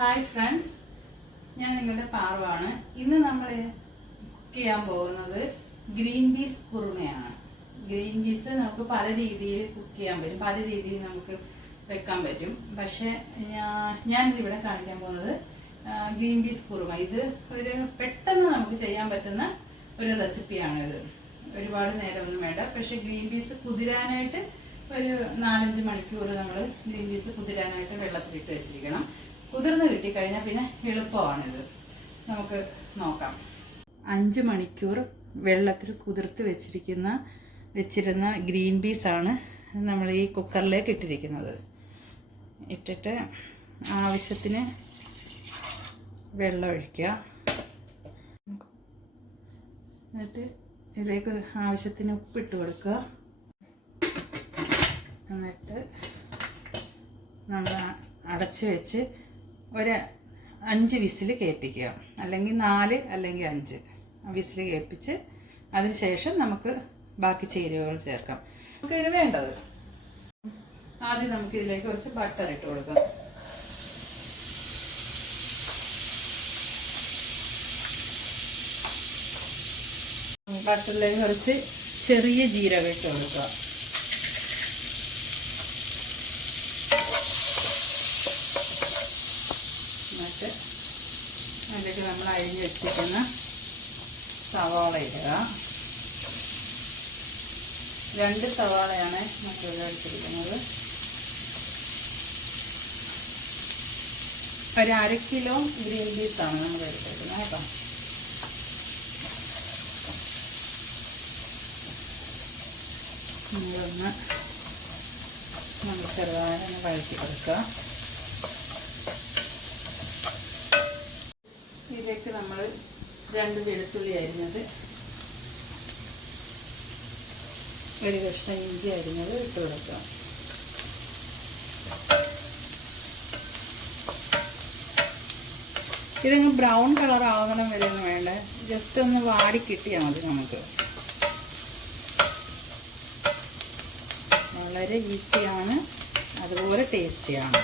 Hi friends, ഞാൻ നിങ്ങളുടെ പാർവാണ്. ഇന്ന് നമ്മൾ കുക്ക് ചെയ്യാൻ പോകുന്നത് ഗ്രീൻ പീസ് കുറുമയാണ്. ഗ്രീൻ പീസ് നമുക്ക് പല രീതിയിൽ കുക്ക് ചെയ്യാൻ പറ്റും, പല രീതിയിൽ നമുക്ക് വെക്കാൻ പറ്റും. പക്ഷേ ഞാനിവിടെ കാണിക്കാൻ പോകുന്നത് ഗ്രീൻ പീസ് കുറുമ. ഇത് ഒരു പെട്ടെന്ന് നമുക്ക് ചെയ്യാൻ പറ്റുന്ന ഒരു റെസിപ്പിയാണിത്. ഒരുപാട് നേരമൊന്നും വേണ്ട. പക്ഷെ ഗ്രീൻ പീസ് കുതിരാനായിട്ട് ഒരു 4-5 മണിക്കൂർ നമ്മൾ ഗ്രീൻ പീസ് കുതിരാനായിട്ട് വെള്ളത്തിലിട്ട് വെച്ചിരിക്കണം. കുതിർന്ന് കിട്ടിക്കഴിഞ്ഞാൽ പിന്നെ എളുപ്പമാണിത്. നമുക്ക് നോക്കാം. 5 മണിക്കൂർ വെള്ളത്തിൽ കുതിർത്ത് വെച്ചിരുന്ന ഗ്രീൻ പീസാണ് നമ്മൾ ഈ കുക്കറിലേക്ക് ഇട്ടിരിക്കുന്നത്. ഇട്ടിട്ട് ആവശ്യത്തിന് വെള്ളം ഒഴിക്കുക. എന്നിട്ട് ഇതിലേക്ക് ആവശ്യത്തിന് ഉപ്പിട്ട് കൊടുക്കുക. എന്നിട്ട് നമ്മൾ അടച്ച് വെച്ച് ഒരു 5 വിസിൽ കേൾപ്പിക്കുക. അല്ലെങ്കിൽ 4 അല്ലെങ്കിൽ 5 വിസിൽ കേൾപ്പിച്ച് അതിന് ശേഷം നമുക്ക് ബാക്കി ചേരുവകൾ ചേർക്കാം. നമുക്ക് ഇതിന് വേണ്ടത് ആദ്യം നമുക്ക് ഇതിലേക്ക് കുറച്ച് ബട്ടർ ഇട്ട് കൊടുക്കാം. ബട്ടറിലേക്ക് കുറച്ച് ചെറിയ ജീരകം ഇട്ട് കൊടുക്കുക. എന്നിട്ട് അതിലേക്ക് നമ്മൾ അരിഞ്ഞ് വെച്ചിരിക്കുന്ന സവാള ഇടുക. 2 സവാളയാണ് മറ്റുള്ള എടുത്തിരിക്കുന്നത്. ഒരു 1/2 കിലോ ഗ്രീൻ പീസാണ് നമ്മൾ എടുത്തിരിക്കുന്നത് കേട്ടോ. നമ്മൾ ചെറുതായി വഴറ്റി കൊടുക്കുക. ഇതിലേക്ക് നമ്മൾ 2 വെളുത്തുള്ളി അരിഞ്ഞത്, 1 കഷ്ണം ഇഞ്ചി അരിഞ്ഞത് ഇട്ട് കൊടുക്കുക. ഇതങ്ങ് ബ്രൗൺ കളർ ആവണം വരെയൊന്നും വേണ്ട, ജസ്റ്റ് ഒന്ന് വാടി കിട്ടിയാൽ മതി. നമുക്ക് വളരെ ഈസിയാണ്, അതുപോലെ ടേസ്റ്റിയാണ്.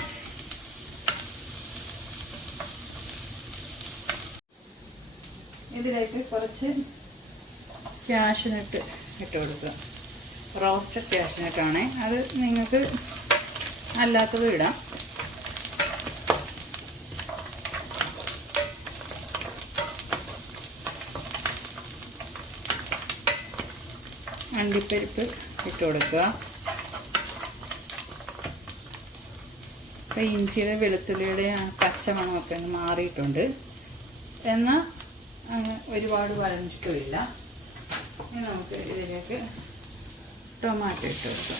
ഇതിലേക്ക് കുറച്ച് കാഷ്യൂനട്ട് ഇട്ട് കൊടുക്കുക. റോസ്റ്റഡ് കാഷ്യൂനട്ടാണ് അത്, നിങ്ങൾക്ക് അല്ലാത്തത് ഇടാം. അണ്ടിപ്പരിപ്പ് ഇട്ട് കൊടുക്കുക. അപ്പോൾ ഇഞ്ചിയുടെ വെളുത്തുള്ളിയുടെ പച്ചമണമൊക്കെ ഒന്ന് മാറിയിട്ടുണ്ട്. എന്നാൽ അങ്ങ് ഒരുപാട് വഴഞ്ഞിട്ടുമില്ല. ഇനി നമുക്ക് ഇതിലേക്ക് ടൊമാറ്റോ ഇട്ട് കൊടുക്കാം.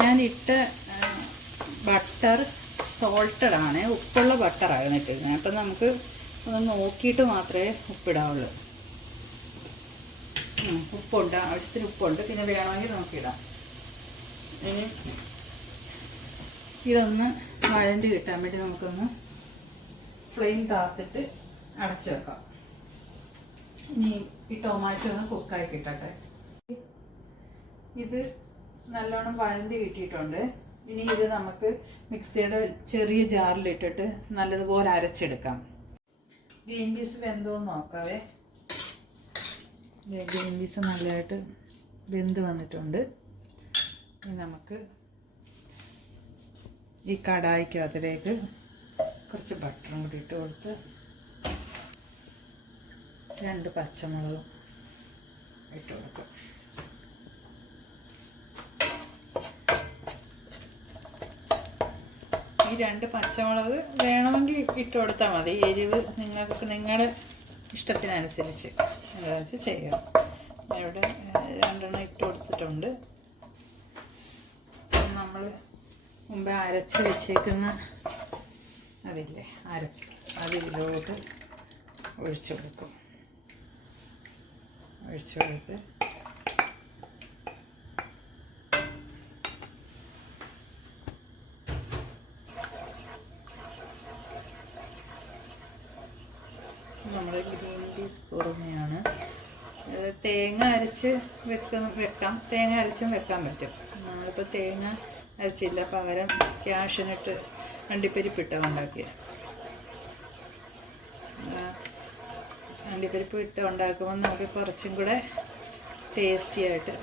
ഞാൻ ഇട്ട ബട്ടർ സോൾട്ടഡ് ആണ്, ഉപ്പുള്ള ബട്ടറാണ് ഇട്ടിരുന്നത്. അപ്പം നമുക്ക് ഒന്ന് നോക്കിയിട്ട് മാത്രമേ ഉപ്പിടാവുള്ളൂ. ഉപ്പുണ്ട്, ആവശ്യത്തിന് ഉപ്പുണ്ട്. പിന്നെ വേണമെങ്കിൽ നോക്കിയിടാം. ഇനി ഇതൊന്ന് വഴണ്ടി കിട്ടാൻ വേണ്ടി നമുക്കൊന്ന് ഫ്ലെയിം താത്തിട്ട് അടച്ചു വെക്കാം. ഇനി ഈ ടൊമാറ്റോ ഒന്ന് കുക്കായി കിട്ടട്ടെ. ഇത് നല്ലോണം വഴണ്ടി കിട്ടിയിട്ടുണ്ട്. ഇനി ഇത് നമുക്ക് മിക്സിയുടെ ചെറിയ ജാറിലിട്ടിട്ട് നല്ലതുപോലെ അരച്ചെടുക്കാം. ഗ്രീൻ പീസ് വെന്തോന്ന് നോക്കാവേ. ഗ്രീൻ പീസ് നല്ലതായിട്ട് വെന്ത് വന്നിട്ടുണ്ട്. ഇനി നമുക്ക് ഈ കടായിക്കകത്തിലേക്ക് കുറച്ച് ബട്ടറും കൂടി ഇട്ട് കൊടുത്ത് 2 പച്ചമുളകും ഇട്ട് കൊടുക്കും. ഈ 2 പച്ചമുളക് വേണമെങ്കിൽ ഇട്ട് കൊടുത്താൽ മതി. എരിവ് നിങ്ങൾക്ക് നിങ്ങളുടെ ഇഷ്ടത്തിനനുസരിച്ച് ചെയ്യാം. ഇവിടെ 2 ഇട്ട് കൊടുത്തിട്ടുണ്ട്. നമ്മൾ മുമ്പേ അരച്ച് വെച്ചേക്കുന്ന അതില്ലേ അതിലോട്ട് ഒഴിച്ചു കൊടുക്കും. ഒഴിച്ചു കൊടുത്ത് നമ്മുടെ ഗ്രീൻ പീസ് കുറുമയാണ് തേങ്ങ അരച്ച് വെക്കാം, തേങ്ങ അരച്ചും വെക്കാൻ പറ്റും. നമ്മളിപ്പോൾ തേങ്ങ അരച്ചില്ല, പകരം ക്യാഷിനിട്ട് അണ്ടിപ്പരിപ്പിട്ടാണ് ഉണ്ടാക്കിയത്. അണ്ടിപ്പരിപ്പ് ഇട്ട് ഉണ്ടാക്കുമ്പോൾ നമുക്ക് കുറച്ചും കൂടെ ടേസ്റ്റി ആയിട്ട്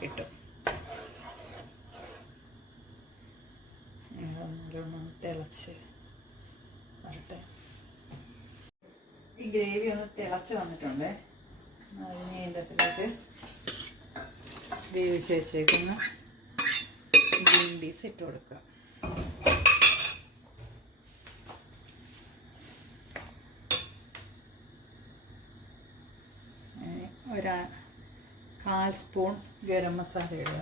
കിട്ടും. നല്ലോണം തിളച്ച് വരട്ടെ. ഈ ഗ്രേവി ഒന്ന് തിളച്ച് വന്നിട്ടുണ്ട്. അതിന് ഇതിലേക്ക് വേവിച്ച് വെച്ചേക്കുന്ന ഗ്രീൻ പീസ് ഇട്ട് കൊടുക്കുക. ഒരു 1/4 സ്പൂൺ ഗരം മസാല ഇടുക.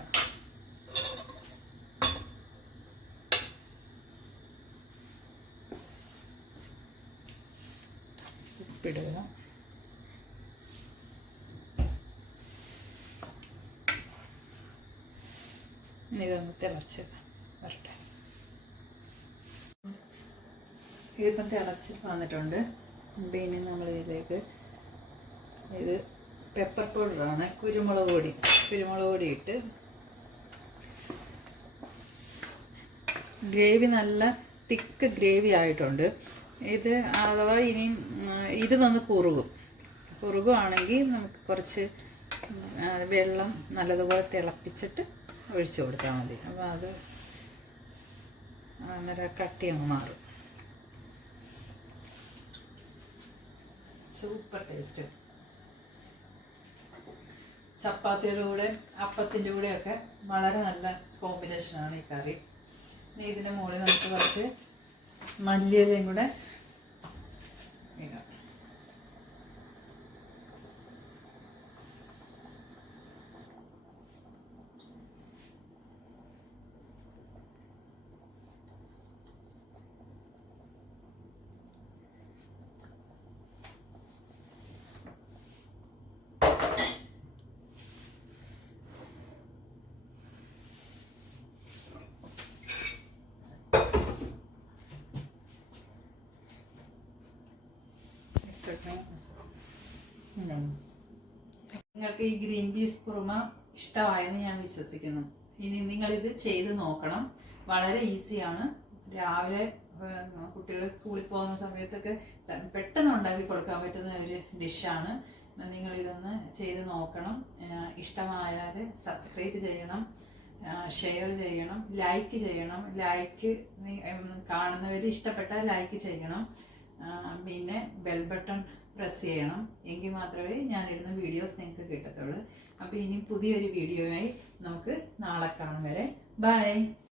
ഉപ്പിടുക. ഇതൊന്ന് തിളച്ച് വരട്ടെ. ഇതിപ്പം തിളച്ച് വന്നിട്ടുണ്ട്. പിന്നെ നമ്മൾ ഇതിലേക്ക് ഇത് പെപ്പർ പൗഡറാണ്, കുരുമുളക് പൊടി ഇട്ട് ഗ്രേവി നല്ല തിക്ക് ഗ്രേവി ആയിട്ടുണ്ട്. ഇത് അഥവാ ഇനിയും ഇരുന്നൊന്ന് കുറുകുവാണെങ്കിൽ നമുക്ക് കുറച്ച് വെള്ളം നല്ലതുപോലെ തിളപ്പിച്ചിട്ട് ഒഴിച്ചു കൊടുത്താൽ മതി. അപ്പോൾ അത് അന്നേരം കട്ടി അങ്ങ് മാറും. Super taste. ചപ്പാത്തിയുടെ കൂടെ അപ്പത്തിൻ്റെ കൂടെയൊക്കെ വളരെ നല്ല കോമ്പിനേഷനാണ് ഈ കറി. ഇനി ഇതിൻ്റെ മുകളിൽ നമുക്ക് കുറച്ച് മല്ലിയിലയും കൂടെ ഇടാം. നിങ്ങൾക്ക് ഈ ഗ്രീൻ പീസ് കുറുമ ഇഷ്ടമായെന്ന് ഞാൻ വിശ്വസിക്കുന്നു. ഇനി നിങ്ങളിത് ചെയ്ത് നോക്കണം. വളരെ ഈസിയാണ്. രാവിലെ കുട്ടികൾ സ്കൂളിൽ പോകുന്ന സമയത്തൊക്കെ പെട്ടെന്ന് ഉണ്ടാക്കി കൊടുക്കാൻ പറ്റുന്ന ഒരു ഡിഷാണ്. നിങ്ങളിതൊന്ന് ചെയ്ത് നോക്കണം. ഇഷ്ടമായാൽ സബ്സ്ക്രൈബ് ചെയ്യണം, ഷെയർ ചെയ്യണം, ലൈക്ക് ചെയ്യണം. ലൈക്ക് കാണുന്നവർ ഇഷ്ടപ്പെട്ടാൽ ലൈക്ക് ചെയ്യണം. പിന്നെ ബെൽ ബട്ടൺ പ്രസ് ചെയ്യണം. എങ്കിൽ മാത്രമേ ഞാനിടുന്ന വീഡിയോസ് നിങ്ങൾക്ക് കിട്ടത്തുള്ളൂ. അപ്പോൾ ഇനി പുതിയൊരു വീഡിയോയുമായി നമുക്ക് നാളെ കാണും വരെ. ബൈ.